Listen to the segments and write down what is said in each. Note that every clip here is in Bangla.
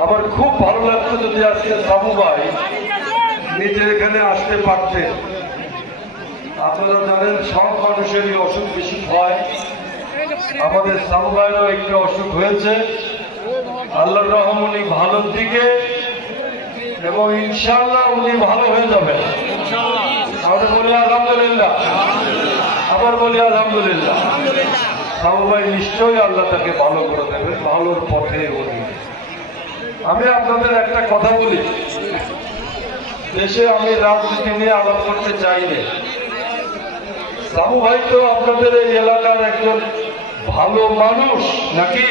আমার খুব ভালো লাগতো যদি আজকে সাবু ভাই নিজে এখানে আসতে পারতেন। আপনারা জানেন সব মানুষেরই অসুখ বেশি হয়, আমাদের সাবু ভাইয়েরও একটু অসুখ হয়েছে। আল্লাহর রহম উনি ভালোর দিকে এবং ইনশাআল্লাহ উনি ভালো হয়ে যাবেন। আমরা বলি আলহামদুলিল্লাহ, আবার বলি আলহামদুলিল্লাহ। সাবু ভাই নিশ্চয়ই আল্লাহ তাকে ভালো করে দেবেন, ভালোর পথে উনি। আমি আপনাদের একটা কথা বলি, দেশে আমি রাজনীতি নিয়ে আলাপ করতে চাই না। সাবু ভাই তো আপনাদের এই এলাকার একজন ভালো মানুষ নাকি?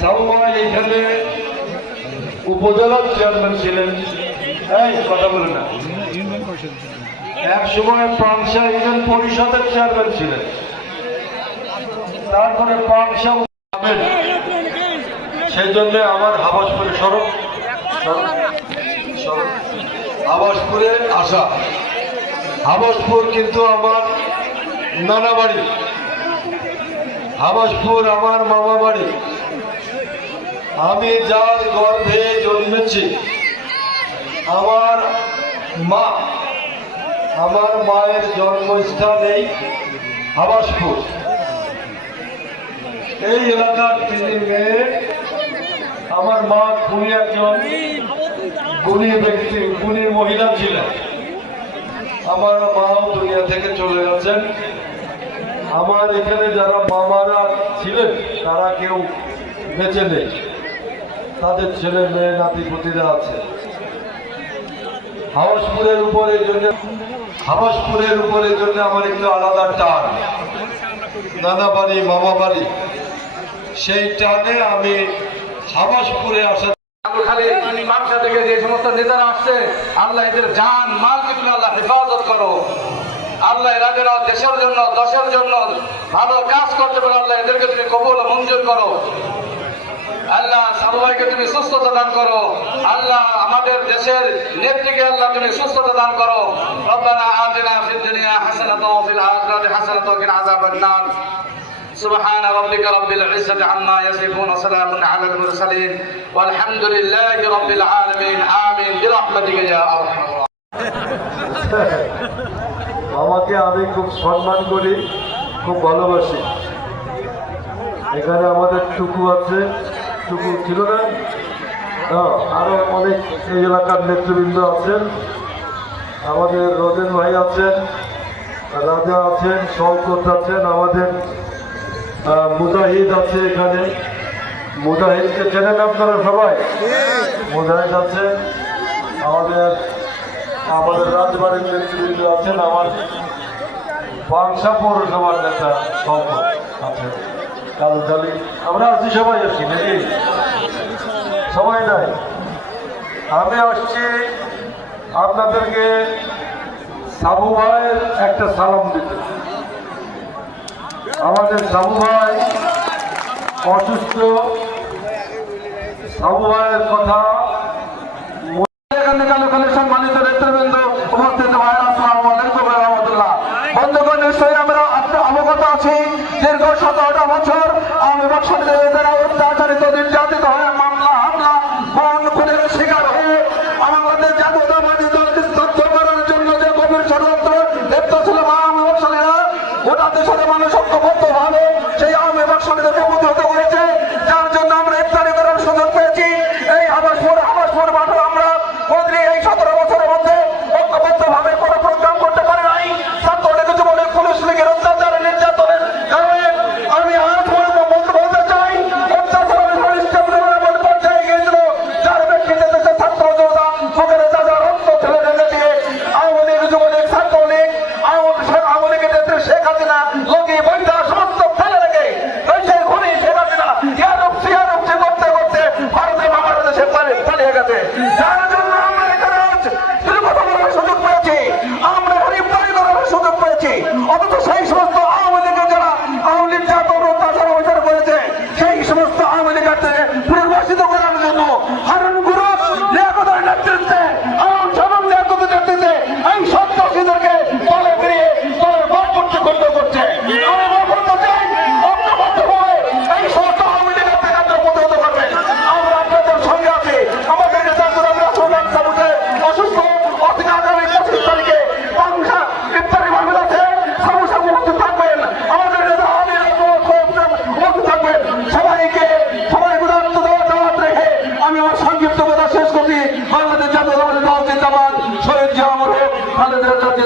সাবু ভাই এখানে উপজেলার চেয়ারম্যান ছিলেন, এই কথা বলে না, এক সময় পাংশা ইউনিয়ন পরিষদের চেয়ারম্যান ছিলেন, তারপরে পাংশা, সেই জন্য আমার হাবাসপুরে হাবাসপুরে আসা। হাবাসপুর কিন্তু আমার নানা বাড়ি, হাবাসপুর আমার মামা বাড়ি। আমি যার গর্ভে জন্মেছি, আমার মায়ের জন্মস্থান এই হাবাসপুর। এই এলাকার তিনি মেয়ে, আমার মা খুনি একজন গুণী মহিলা ছিলেন। আমার মাও দুনিয়া থেকে চলে গেছেন। আমার এখানে যারা মামারা ছিলেন তারা কেউ বেঁচে নেই, তাদের ছেলে মেয়ে নাতিপুতিরা আছে। হাবাসপুরের উপরে জন্য আমার একটু আলাদা টান, নানা বাড়ি মামা বাড়ি, সেই টানে আমি হাবাসপুরে আসা। থেকে যে সমস্ত নেতারা আসছে, আল্লাহ এদের জান মালকে তুমি আল্লাহ হেফাজত করো। আল্লাহ এরা যেন দেশের জন্য দশের জন্য ভালো কাজ করতে পারে, আল্লাহ এদেরকে তুমি কবুল মঞ্জুর করো। আল্লাহ সাবু ভাইকে তুমি সুস্থতা দান করো। আল্লাহ আমাদের দেশের নেত্রীকে আল্লাহ তুমি সুস্থতা দান করো। রব্বানা আতিনা ফিদ দুনিয়া হাসানাতাও ওয়া ফিল আখিরাতি হাসানাতাও ওয়া কিনা আযাবান নার। سبحان ربك رب العزة عما يصفون وسلام على المرسلين والحمد لله رب العالمين آمين برحمتك يا أرحم الراحمين। আমাকে আমি খুব সম্মান করি, খুব ভালোবাসি। এখানে আমাদের টুকু আছে, টুকু ছিল না, আরো অনেক এই এলাকার নেতৃবৃন্দ আছেন। আমাদের রোদেন ভাই আছেন, রাজা আছেন, শওকত আছেন, আমাদের মুজাহিদ আছে এখানে। মুজাহিদকে চেনেন আপনারা সবাই? মুজাহিদ আছে, আমাদের রাজবাড়ির নেতৃবৃন্দ আছেন, আমার পাংশা পৌরসভার নেতা শওকত আছেন, কালুজালি, আমরা আছি, সবাই আছি নাকি? সবাই নাই। আমি আসছি আপনাদেরকে সাবু ভাইয়ের একটা সালাম দিতে। আমাদের সাবু ভাই অসুস্থ, সাবু ভাইয়ের কথা সম্মানিত নেতৃবৃন্দ, উপস্থিত ভাইয়েরা, আসসালামু আলাইকুম ওয়া রাহমাতুল্লাহ। বন্ধুগণ, নিশ্চয়ই আমরা অবগত আছি, দীর্ঘ 17টা বছর আমি বাকশালীদের দ্বারা অত্যাচারিত, নির্যাতিত হয়ে মামলা হামলা বন খুনের শিকার হয়ে আমাদের জাতীয়তাবাদী দলকে স্তব্ধ করার জন্য যে গভীর ষড়যন্ত্র লিপ্ত ছিল আওয়ামী বাকশালীরা, গোটা দেশের মানুষ ঐক্যবদ্ধভাবে সেই আওয়ামী বাকশালীদেরকে প্রতিহত করেছে, যার জন্য আমরা ইফতারি করার সুযোগ পেয়েছি। এই হাবাসপুর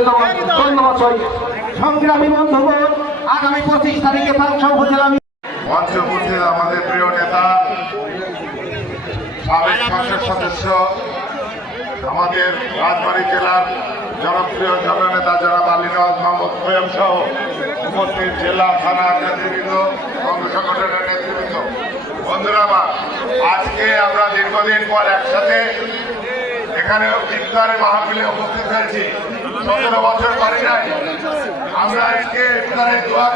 ধন্যবাদ। সংগ্রামী বন্ধুগণ, আগামী 25 তারিখে ফাংশন উপজেলা মঞ্চে উপস্থিত আমাদের প্রিয় নেতা, সাবেক সংসদ সদস্য, আমাদের রাজবাড়ী জেলার জনপ্রিয় জননেতা জনাব আলী নওয়াজ মোহাম্মদ খোয়াম সহ উপস্থিত জেলা থানা নেতৃবৃন্দ, অঙ্গ সংগঠনের নেতৃবৃন্দ, বন্ধুরা আমার, আজকে আমরা দীর্ঘদিন পর একসাথে এখানে ইফতারের মাহফিলে উপস্থিত হয়েছি। 17 বছর পারি নাই। আমরা আজকে ইফতারে দোয়া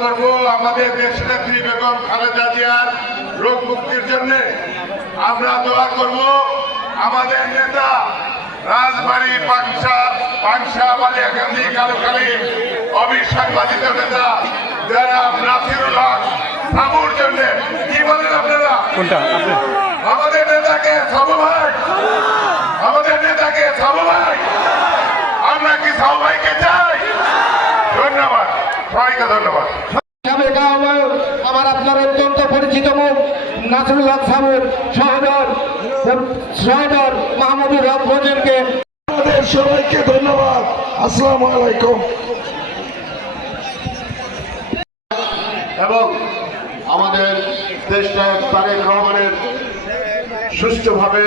করব আমাদের দেশনেত্রী বেগম খালেদা জিয়ার রোগ মুক্তির জন্য। আমরা দোয়া করব আমাদের নেতা রাজবাড়ী পাংশা বালিয়াকান্দি কালুখালী অবিসংবাদিত নেতা যারা নাসিরুল হক সাবুর জন্য। কি বলেন আপনারা? আমাদের নেতাকে সাবু ভাই, আমাদের নেতাকে সাবু ভাই, আমরা কি সাবু ভাইকে চাই? ধন্যবাদ, সবাইকে ধন্যবাদ। আমার আপনার অত্যন্ত পরিচিত মুখ নাসিরুল হক সাবুর সহদর মাহমুদুর হক হোসেনকে আমাদের সবাইকে ধন্যবাদ। আসসালামু আলাইকুম। এবং আমাদের দেশনায়ক তারেক রহমানের সুষ্ঠুভাবে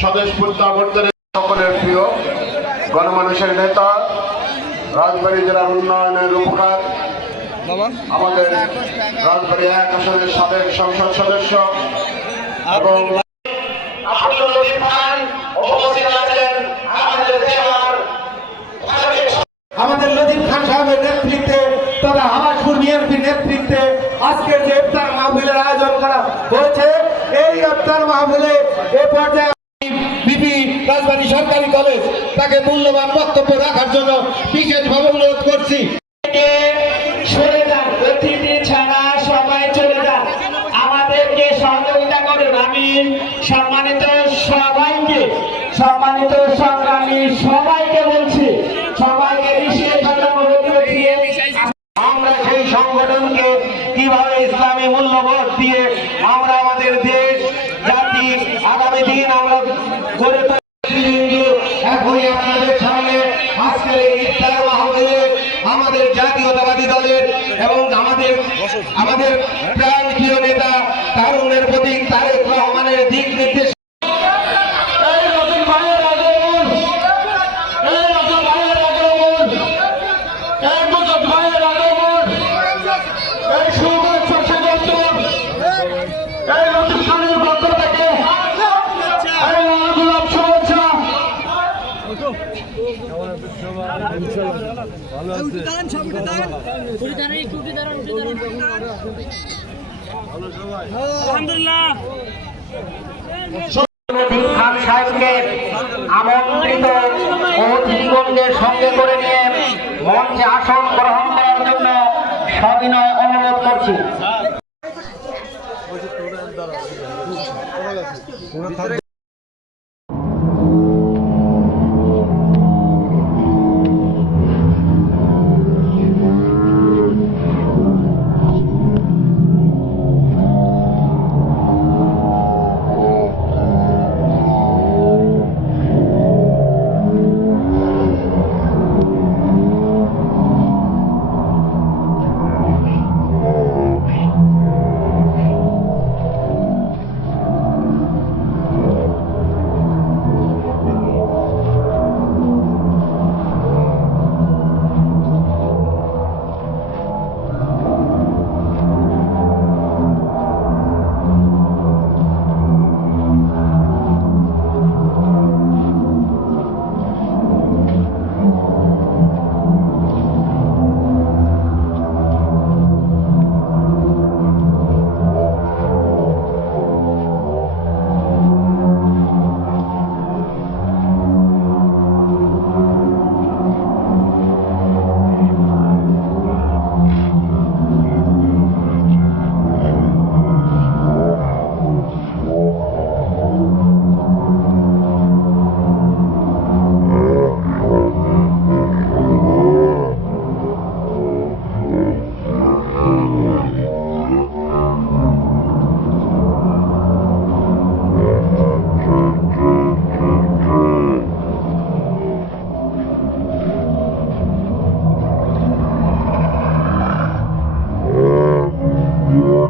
স্বদেশ প্রত্যাবর্তনের সকলের প্রিয় গণমানুষের নেতা, রাজবাড়ী জেলার উন্নয়নের রূপকার, আমাদের রাজবাড়ী 1 আসনের সাবেক সংসদ সদস্য এবং আমাদের লতিফ খান সাহেবের নেতৃত্বে তথা হাবাসপুর বিএনপির নেতৃত্বে আজকের যে ইফতার মাহফিলের আয়োজন করা হয়েছে, এই ইফতার মাহফিলে এ পর্যায়ে বিপি রাজবাড়ী সরকারি কলেজ তাকে মূল্যবান বক্তব্য রাখার জন্য বিশেষভাবে অনুরোধ করছি। সরে যান, অতিথি ছাড়া সবাই চলে যান, আমাদেরকে সহযোগিতা করুন। আমি সম্মানিত সংগ্রামী সবাইকে বলছি, সবাইকে আমরা সেই সংগঠনকে কিভাবে ইসলামী মূল্যবোধ দিয়ে আমরা আমাদের দেশ জাতি আগামী দিন আমরা গড়ে এখনই আপনাদের সামনে আজকের এই ইফতার মাহফিলে আমাদের জাতীয়তাবাদী দলের এবং আমাদের প্রাণ প্রিয় নেতা তারুণের প্রতীক তারেক রহমানের দিক নির্দেশ আলহামদুলিল্লাহ খান সাহেবকে আমন্ত্রিত অতিথিগণদের সঙ্গে করে নিয়ে মঞ্চে আসন গ্রহণ করার জন্য সবিনয় অনুরোধ করছি।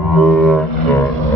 Thank you.